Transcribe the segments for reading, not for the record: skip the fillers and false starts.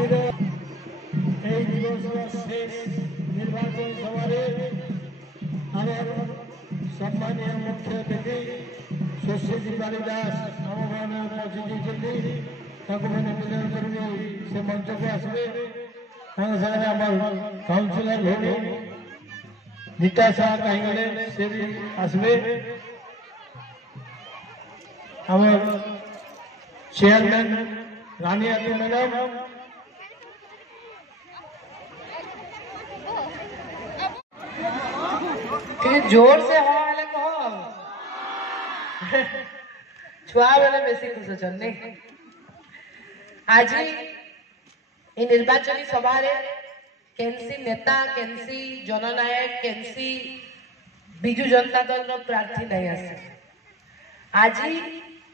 आजिर दिवस शेष निर्वाचन सभा सम्मानीय मुख्य अतिथि सुश्री दीपाली दास आम गाँव पहुंची मैंने मिलन करेंगे से मंच को आसवे काउंसिलर भौणी नीता शाह कहीं गले से भी आसवे चेयरमैन रानी आती मैडम जोर से हाँ वाले कहो छुआ वाले बेसी खुश अछन नहीं आज ये निर्वाचन सभा रे केनसी नेता केनसी जननायक केनसी बिजु जनता दल रो प्रार्थी नहीं आसे आज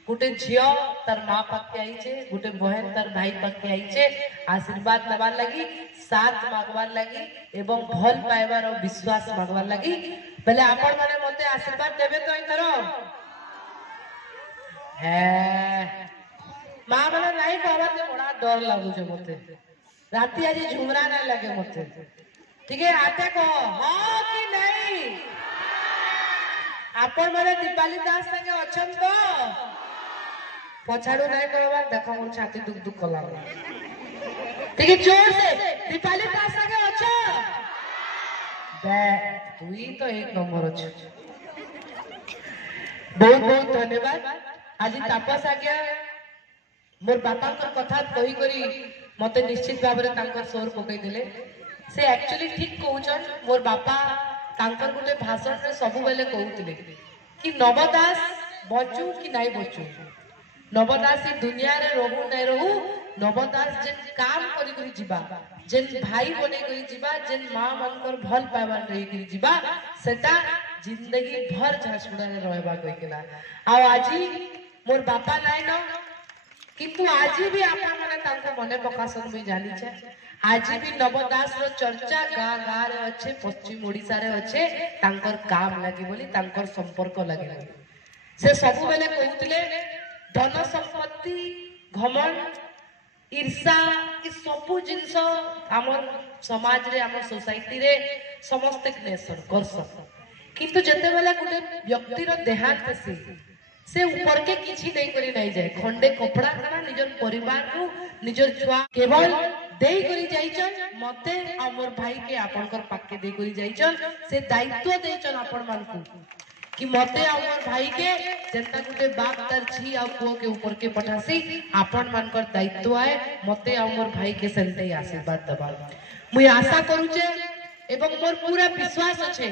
गोटे झियो तार माँ पाखे आईचे गोटे बहन तार भाई पाखे आईचे आशीर्वाद नबार लगी साथ मागवार लगी एवं भल पाइबार और विश्वास मागवार लगी पहले आपण माने मते आशीर्वाद देबे तो इधर है माँ बोले नहीं कहवा से बड़ा डर लागू छे मते राती आज झुमरा ना लगे मते ठीक है आते को हां कि नहीं आपण माने दीपाली दास संगे अछन तो पछाड़ू नहीं कहवा देखो मोर छाती दुख दुख कला ठीक है जोर से दीपाली दास संगे अछ तू ही तो एक नंबर अच्छे बहुत बहुत धन्यवाद आज तापस आज्ञा मोर बापा कथा कही करी मते निश्चित भाव में तांकर स्वर पकई दिले से एक्चुअली ठीक कहउछन मोर बापा तांकर गुटे भाषण रे सब बेले कहउतिले कि नवदास बचू कि नहीं बचू नवदास ई दुनिया रे रहू नहीं रहू नवदास जेन काम करी करी जिबा जेन भाई बने करी जिबा जेन मां मनकर भल पाइबार रही करी जिबा सेटा जिंदगी भर झासुड़ा रे रहबा कहिला आ आजी मोर बापा नाइ न किंतु आज भी आपा माने तांको मने प्रकाशन भी जानी छे आज भी नवदास रो चर्चा गाँ गाँ रे अच्छे पश्चिम ओडिसा रे अच्छे तांकर काम लागि बोली तांकर संपर्क लागि से सब बेले कहउतिले धन संपत्ति घमंड ईर्षा ई सबु जिंस हमर समाज रे हमर सोसाइटी रे समस्त नेसन करसन किंतु जते बेला गुटे व्यक्ति रो देहांत से ऊपर के किछि नहीं करी नहीं जाए खंडे कपड़ा करा निजर परिवार को निजर छुआ केवल देई करी जाइछन मते आ मोर भाई के आपनकर पाके देई करी जाइछन से दायित्व देइछन आपन मान को कि मते आ मोर भाई के जनता गुटे बाप तार छी आ पुओ के ऊपर के पठासी आपन मानकर दायित्व आए मते आ मोर भाई के संते आशीर्वाद दबा मुई आशा करू छे एवं मोर पूरा विश्वास अच्छे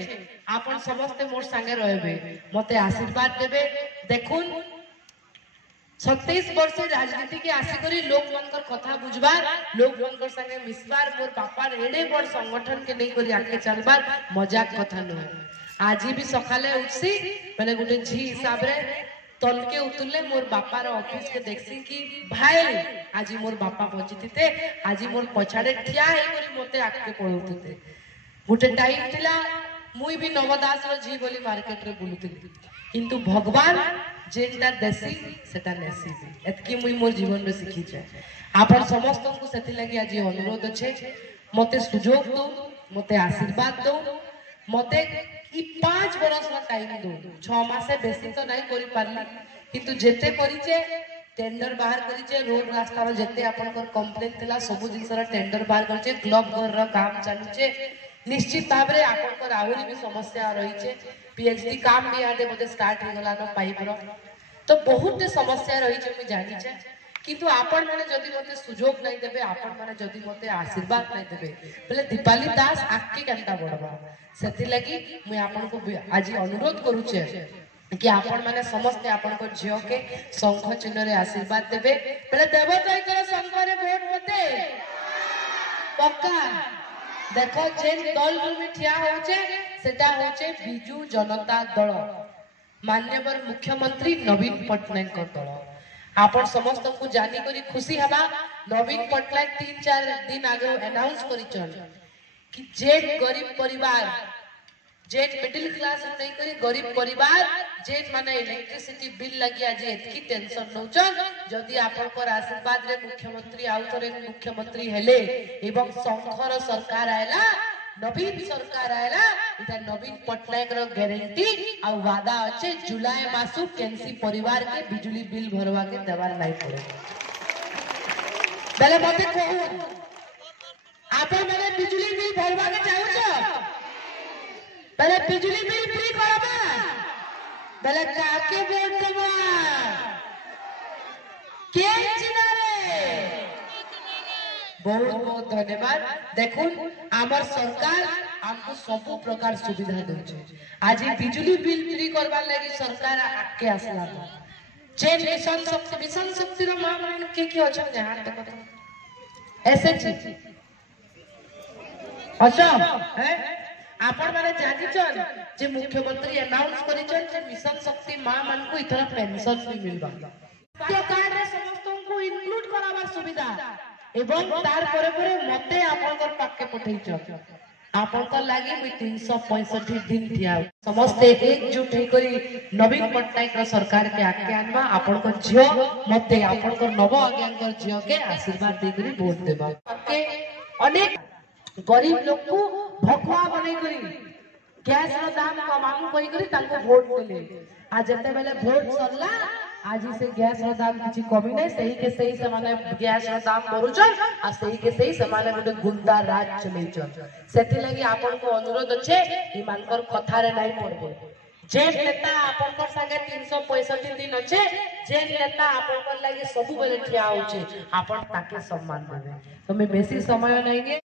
आपन समस्ते मोर संगे रहबे मते आशीर्वाद देबे देखुन 27 वर्ष राजनीति के आसी करी लोक मनकर कथा बुझबार लोक मनकर संगे मिसबार मोर बापार एडे बड़ संगठन के नहीं करी आके चलबार मजाक कथा न आज भी सकाले उठसी माने गुटे झी हिसाब रे तल के उतरले मोर बापार ऑफिस के देखसी कि भाई आज मोर बापा पहुंचीते आज मोर पछाड़े ठिया हे करी मते आके पळुते गोटे टाइम थिला मुई भी नवदास रो जी बोली मार्केट रे बुलुतिली किंतु भगवान जेनटा देसी सेटा नेसी एतकी मुई मोर जीवन रे सिखी छै आपन समस्त को सेति लागि आज अनुरोध छै मते सुजोग दो मते आशीर्वाद दो मते ई 5 बरस रा टाइम दो 6 मास से बेसी तो नहीं करि पारली किंतु जेते करी छै टेंडर बाहर करी छै रोड रास्ता रो जेते आपन को कंप्लेंट थिला सब जिंस रा टेंडर बाहर कर छै क्लब घर रा काम चालू छै निश्चित भाव में आपन आहरी भी समस्या रही है पीएचडी काम भी यहाँ बोधे स्टार्ट हो गला न पाइप रो तो बहुत समस्या रही है मुझे जानी छे किंतु आपण माने जदी मते सुजोग नहीं देबे आपण माने जदी मते आशीर्वाद नहीं देबे बोले दीपाली दास आके केनता बडबा सेति लागि मुई आपण को आज अनुरोध करू छे कि आपण माने समस्त आपण को झियो के शंख चिन्ह रे आशीर्वाद देबे बोले देबो तो इकर शंख रे वोट मते पक्का देखो जेन दल में ठिया होचे सेटा होचे बिजू जनता दल माननीय मुख्यमंत्री नवीन पटनायक दल आपण समस्त को जानी करी खुशी हबा नवीन पटनायक 3-4 दिन आगे अनाउंस करिचन कि जे गरीब परिवार जे मिडिल क्लास नहीं करी गरीब परिवार जे माने इलेक्ट्रिसिटी बिल लगी आज एतकी टेंशन नौचन जदि आपनकर आशीर्वाद रे मुख्यमंत्री आउ थरे मुख्यमंत्री हेले एवं संघर सरकार आयला नवीन सरकार आयला इटा नवीन पटनायक रो गारंटी आ वादा अच्छे जुलाई मासु केनसी परिवार के बिजली बिल भरवा के देवार नहीं पड़े बेले मते कहू आपन मैंने बिजली बिल भरवा के चाहू छ पहले बिजली बिल फ्री करबा पहले काके वोट देबा के चिना रे बहुत बहुत धन्यवाद देखुन आमर सरकार हमको सब प्रकार सुविधा देउछे आज बिजली बिल फ्री करबा लागि सरकार आके आसला जे मिशन शक्ति रो मां मान के अछन जहां देखो ऐसे चीज अच्छा है आपण माने जानिचन जे मुख्यमंत्री अनाउंस करिचन जे मिशन शक्ति मां मान को इथर पेंशन भी मिलबा तो कार्ड रे समस्त को इंक्लूड कराबार सुविधा एवं तार परे परे मते आपनकर पाके पठैछ आपनकर लागि भी 365 दिन थिया समस्त एकजुट हे करी नवीन पटनायक रो सरकार के आके आनबा आपनकर जियो मते आपनकर नव आज्ञाकर जियो के आशीर्वाद दे करी वोट देबा के अनेक गरीब लोग को भकुआ बनै करी गैस रो दाम कमामु कहि करी ताको वोट देले आज जते बेले वोट सरला आज से गैस रो दाम किछि कमी नै सही के सही से माने गैस रो दाम बरुचन आ सही के सही से माने गोटे गुंडा राज चलैचन सेति लागि आपन को अनुरोध अछि ई मानकर कथा रे नै पड़बे जे नेता आपनकर संगे 365 दिन अछि जे नेता आपनकर लागि सब बेले ठिया होचे आपन ताके सम्मान देबे तो मैं बेसी समय नै